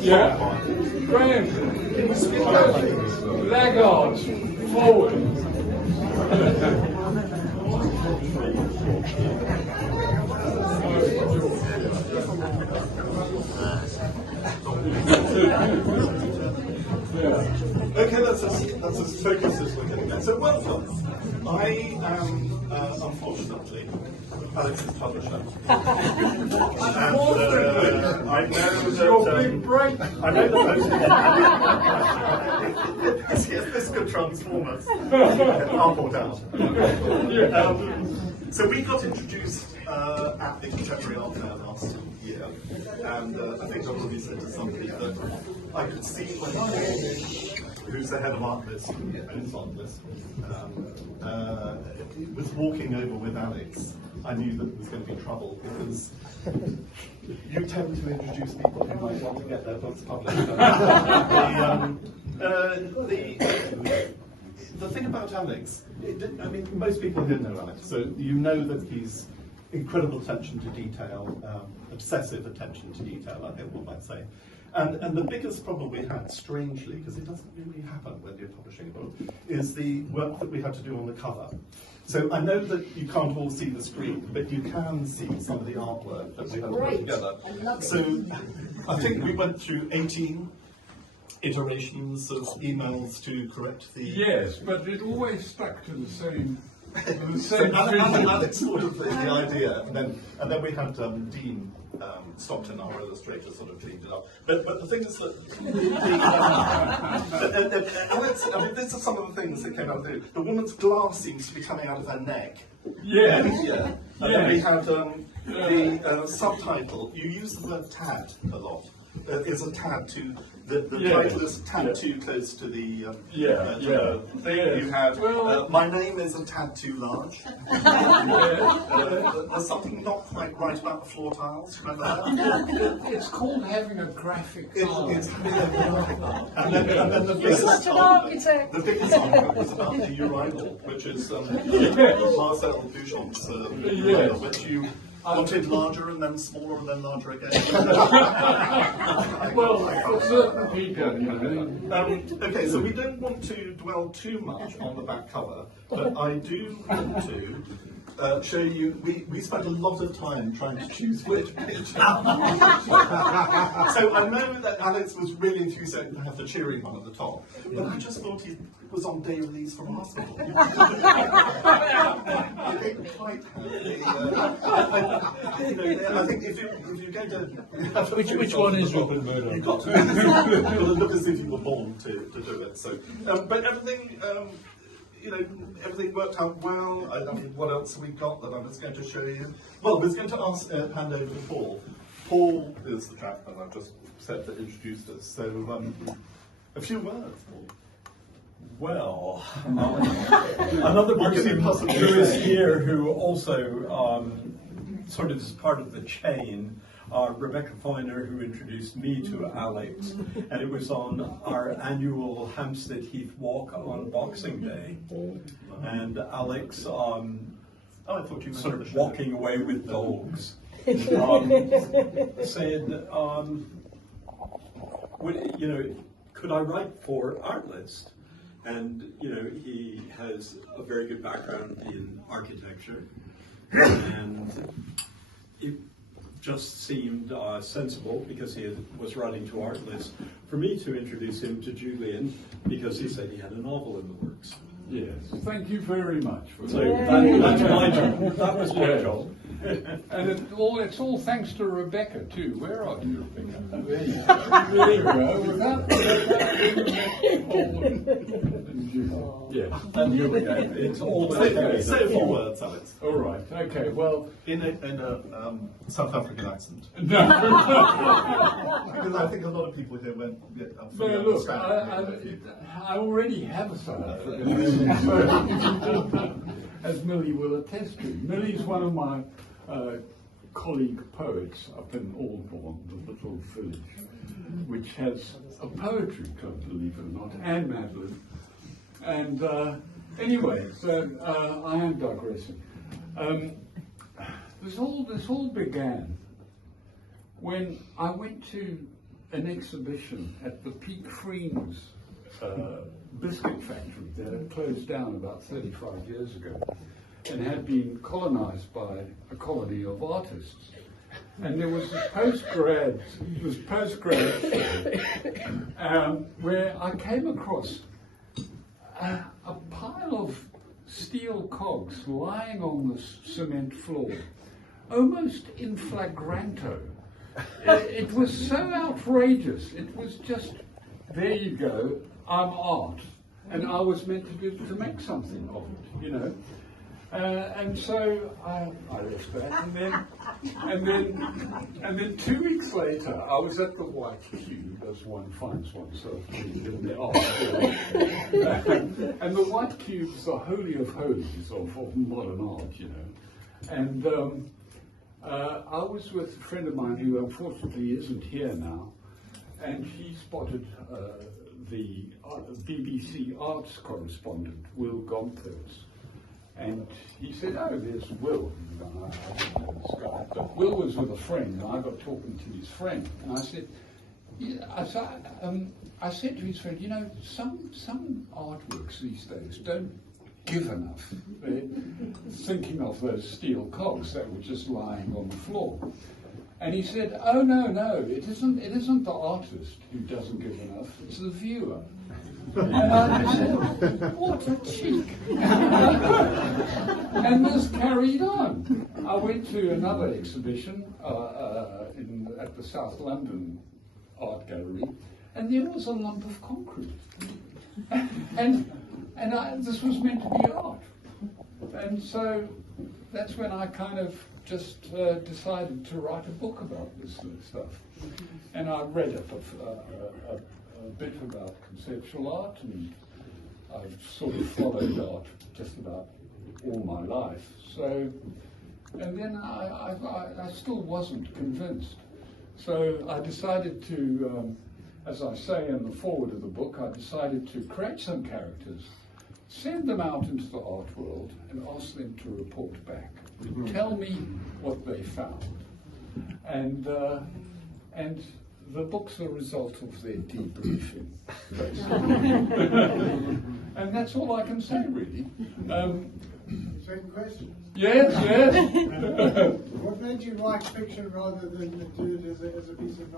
Yeah. Graham, laggards, forward. Okay, that's as focused as we're getting there. So, welcome. I am, unfortunately, Alex's publisher. And I know that... Your big break. I know that most yes, this could transform us up or down. So we got introduced at the Contemporary Art Fair last year, and I think I probably said to somebody that I could see when who's the head of Artlist, was walking over with Alex. I knew that there was going to be trouble because you tend to introduce people who might want to get their books published. The thing about Alex, I mean, most people here know Alex, so you know that he's incredible attention to detail, obsessive attention to detail, I think one might say. And the biggest problem we had, strangely, because it doesn't really happen when you're publishing a book, is the work that we had to do on the cover. So I know that you can't all see the screen, but you can see some of the artwork that we had to put together. So I think we went through 18 iterations of emails to correct the... Yes, but it always stuck to the same... So Alex thought of the idea, and then we had Dean Stockton, our illustrator, sort of cleaned it up. But the thing is that Alex, I mean, these are some of the things that came out of it. The woman's glass seems to be coming out of her neck. Yeah. Yeah. And then we had the subtitle. You use the word tad a lot. Is a tad too. The title is tad too close to the thing. You had my name is a tad too large. There's something not quite right about the floor tiles. Remember that? It's called having a graphic art. It's having a graphic art. And then the You're biggest such an architect. The biggest argument was about the urinal, which is Marcel Duchamp's which you wanted larger and then smaller and then larger again. Well, for certain people, you know. Okay, so we don't want to dwell too much on the back cover, but I do want to show you, we spent a lot of time trying to choose which picture. So I know that Alex was really enthusiastic to have the cheery one at the top, but I just thought he was on day release from hospital. You didn't quite have I think if you're going to... Which one is Rupert Murdoch? You've got to look as if you were born to do it. So, but everything... everything worked out well. I mean, what else have we got that I was going to show you? Well, I was going to hand over to Paul. Paul is the chap that I've just said that introduced us. So, a few words, Paul. Well, another person who is here who also sort of is part of the chain, Rebecca Foyner, who introduced me to Alex, and it was on our annual Hampstead Heath walk on Boxing Day, and Alex sort of walking away with dogs said, could I write for Artlist? And he has a very good background in architecture, and it just seemed sensible, because he was writing to Artlist, for me to introduce him to Julian, because he said he had a novel in the works. Yes, thank you very much for So that. that's my job. That was my job. And it's all thanks to Rebecca too. Where are you, Rebecca? There you go. There you go. Without yes. And here we go. It's all Say a few words, Alex. All right. Okay. Well, In a South African accent. no. Because I think a lot of people here won't fully No, look, understand. I already have a South African accent, as Millie will attest to. Millie's one of my colleague poets up in Aldbourne, the little village, which has a poetry club, believe it or not, and Madeline. And anyway, so I am digressing. This all began when I went to an exhibition at the Peak Friends biscuit factory that had closed down about 35 years ago and had been colonized by a colony of artists. And there was this postgrad where I came across a pile of steel cogs lying on the cement floor, almost in flagranto. It was so outrageous. It was just, there you go, I'm art. And I was meant to make something of it, you know. And so I left that, and then 2 weeks later, I was at the White Cube, as one finds oneself in the art world. And the White Cube is the holy of holies of modern art, you know. And I was with a friend of mine who unfortunately isn't here now, and he spotted the BBC arts correspondent, Will Gompertz. And he said, "Oh, there's Will." I didn't know this guy, but Will was with a friend, and I got talking to his friend, and I said, I said to his friend, you know, some artworks these days don't give enough. They're thinking of those steel cogs that were just lying on the floor. And he said, "Oh no, it isn't the artist who doesn't give enough, it's the viewer." And I said, "What a cheek." And this carried on. I went to another exhibition at the South London Art Gallery, and there was a lump of concrete. And this was meant to be art. And so that's when I kind of just decided to write a book about this sort of stuff. And I read a bit about conceptual art, and I've sort of followed art just about all my life. So, and then I still wasn't convinced. So I decided to, as I say in the foreword of the book, I decided to create some characters, send them out into the art world, and ask them to report back. Tell me what they found. And the book's a result of their debriefing, basically. And that's all I can say, really. Second question. Yes. What made you write fiction rather than do it as a piece of